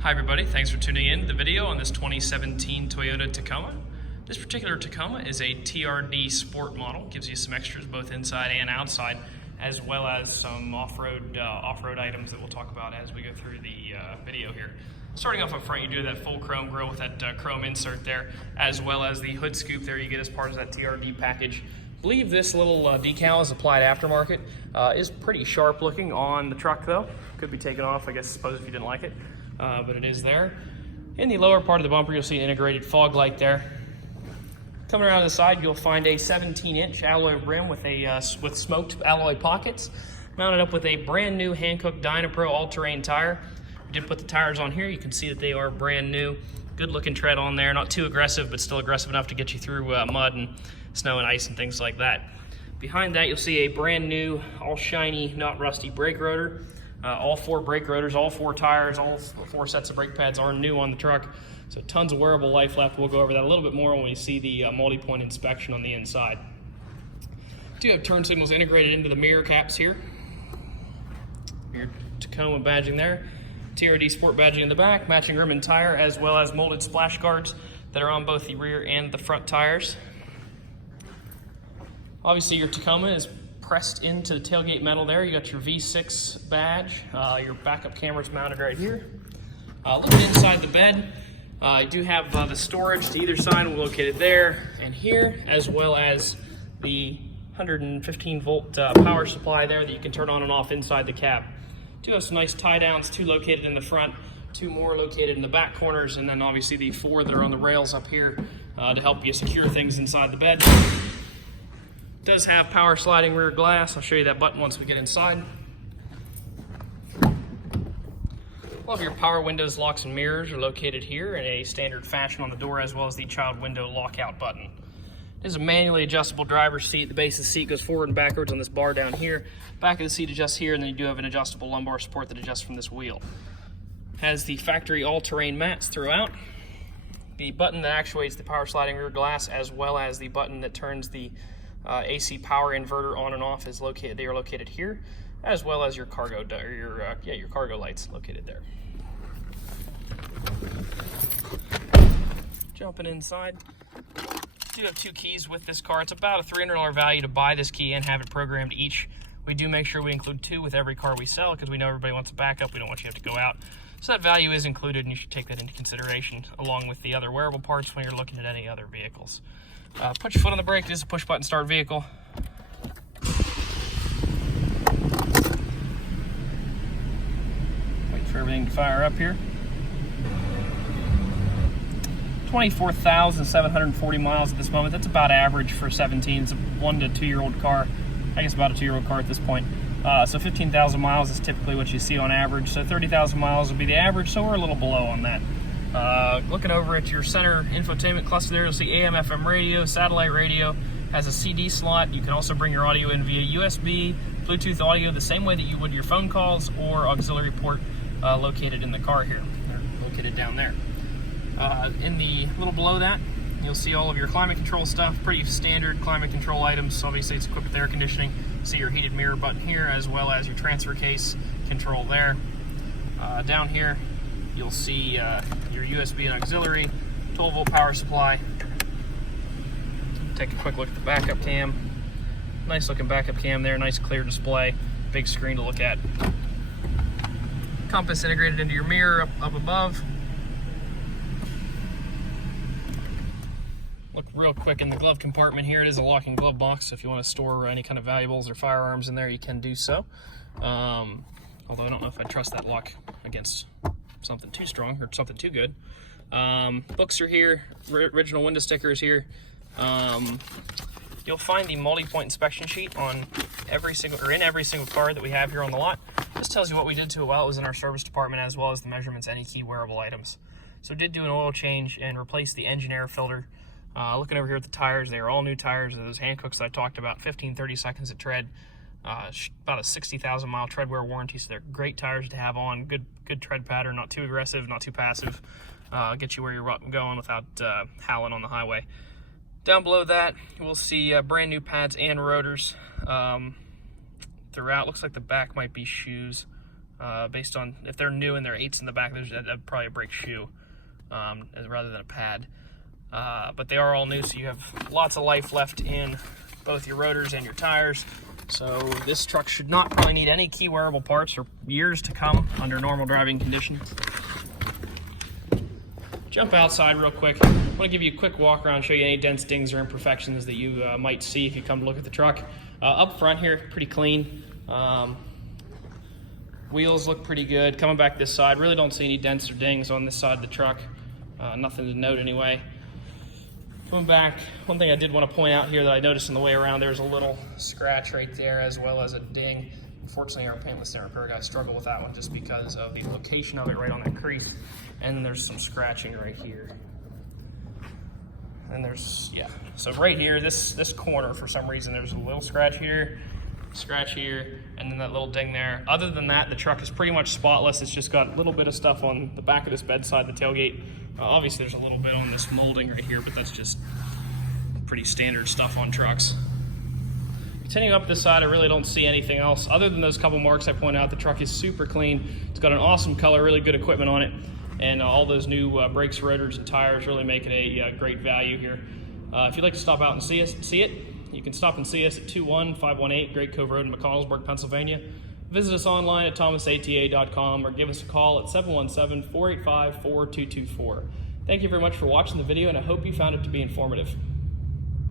Hi everybody, thanks for tuning in to the video on this 2017 Toyota Tacoma. This particular Tacoma is a TRD sport model, gives you some extras both inside and outside, as well as some off-road items that we'll talk about as we go through the video here. Starting off up front, you do that full chrome grille with that chrome insert there, as well as the hood scoop there you get as part of that TRD package. I believe this little decal is applied aftermarket. Is pretty sharp looking on the truck though. Could be taken off, I suppose, if you didn't like it. But it is there. In the lower part of the bumper, you'll see an integrated fog light there. Coming around to the side, you'll find a 17-inch alloy rim with smoked alloy pockets, mounted up with a brand new Hankook Dynapro all-terrain tire. We did put the tires on here. You can see that they are brand new. Good looking tread on there. Not too aggressive, but still aggressive enough to get you through mud and snow and ice and things like that. Behind that, you'll see a brand new, all shiny, not rusty brake rotor. All four brake rotors, all four tires, all four sets of brake pads are new on the truck. So tons of wearable life left. We'll go over that a little bit more when we see the multi-point inspection on the inside. Do have turn signals integrated into the mirror caps here. Your Tacoma badging there. TRD Sport badging in the back, matching rim and tire, as well as molded splash guards that are on both the rear and the front tires. Obviously your Tacoma is pressed into the tailgate metal there. You got your V6 badge. Your backup camera's mounted right here. Looking inside the bed, you do have the storage to either side located there and here, as well as the 115 volt power supply there that you can turn on and off inside the cab. Do have some nice tie downs, two located in the front, two more located in the back corners, and then obviously the four that are on the rails up here to help you secure things inside the bed. Does have power sliding rear glass. I'll show you that button once we get inside. All of your power windows, locks, and mirrors are located here in a standard fashion on the door, as well as the child window lockout button. It is a manually adjustable driver's seat. The base of the seat goes forward and backwards on this bar down here. Back of the seat adjusts here, and then you do have an adjustable lumbar support that adjusts from this wheel. Has the factory all-terrain mats throughout. The button that actuates the power sliding rear glass, as well as the button that turns the AC power inverter on and off is located. They are located here, as well as your cargo your cargo lights located there. Jumping inside, do have two keys with this car. It's about a $300 value to buy this key and have it programmed each. We do make sure we include two with every car we sell because we know everybody wants a backup. We don't want you to have to go out. So that value is included, and you should take that into consideration along with the other wearable parts when you're looking at any other vehicles. Put your foot on the brake. It is a push button start vehicle. Wait for everything to fire up here. 24,740 miles at this moment. That's about average for 17. It's a 1 to 2 year old car. I guess about a 2 year old car at this point. So 15,000 miles is typically what you see on average. So 30,000 miles would be the average. So we're a little below on that. Looking over at your center infotainment cluster there, you'll see AM, FM radio, satellite radio, has a CD slot. You can also bring your audio in via USB, Bluetooth audio, the same way that you would your phone calls, or auxiliary port located in the car here. They're located down there. In the little below that, you'll see all of your climate control stuff, pretty standard climate control items. Obviously it's equipped with air conditioning. See your heated mirror button here, as well as your transfer case control there. Down here, you'll see your USB and auxiliary, 12 volt power supply. Take a quick look at the backup cam. Nice looking backup cam there, nice clear display, big screen to look at. Compass integrated into your mirror up above. Look real quick in the glove compartment here. It is a locking glove box, so if you want to store any kind of valuables or firearms in there, you can do so. Although I don't know if I trust that lock against something too strong or something too good. Books are here, original window stickers here. You'll find the multi-point inspection sheet on in every single car that we have here on the lot. This tells you what we did to it while it was in our service department, as well as the measurements, any key wearable items. So we did do an oil change and replace the engine air filter. Looking over here at the tires, they are all new tires. Those Hankooks I talked about, 15-30 seconds of tread. About a 60,000 mile tread wear warranty, so they're great tires to have on. Good tread pattern, not too aggressive, not too passive. Get you where you're going without howling on the highway. Down below that, we'll see brand new pads and rotors throughout. Looks like the back might be shoes. based on if they're new and they're 8s in the back, that'd probably a brake shoe rather than a pad. But they are all new, so you have lots of life left in both your rotors and your tires. So this truck should not probably need any key wearable parts for years to come under normal driving conditions. Jump outside real quick. I want to give you a quick walk around, show you any dents, dings, or imperfections that you might see if you come to look at the truck. Up front here, pretty clean. Wheels look pretty good. Coming back this side, really don't see any dents or dings on this side of the truck. Nothing to note anyway. Coming back, one thing I did want to point out here that I noticed on the way around, there's a little scratch right there as well as a ding. Unfortunately, our paintless and repair guys struggle with that one just because of the location of it right on that crease. And there's some scratching right here. And there's, yeah. So right here, this corner, for some reason, there's a little scratch here, and then that little ding there. Other than that, the truck is pretty much spotless. It's just got a little bit of stuff on the back of this bedside, the tailgate. Obviously, there's a little bit on this molding right here, but that's just pretty standard stuff on trucks. Continuing up this side, I really don't see anything else. Other than those couple marks I pointed out, the truck is super clean. It's got an awesome color, really good equipment on it. And all those new brakes, rotors, and tires really make it a great value here. If you'd like to stop out and see it, you can stop and see us at 21518 Great Cove Road in McConnellsburg, Pennsylvania. Visit us online at thomasata.com or give us a call at 717-485-4224. Thank you very much for watching the video, and I hope you found it to be informative.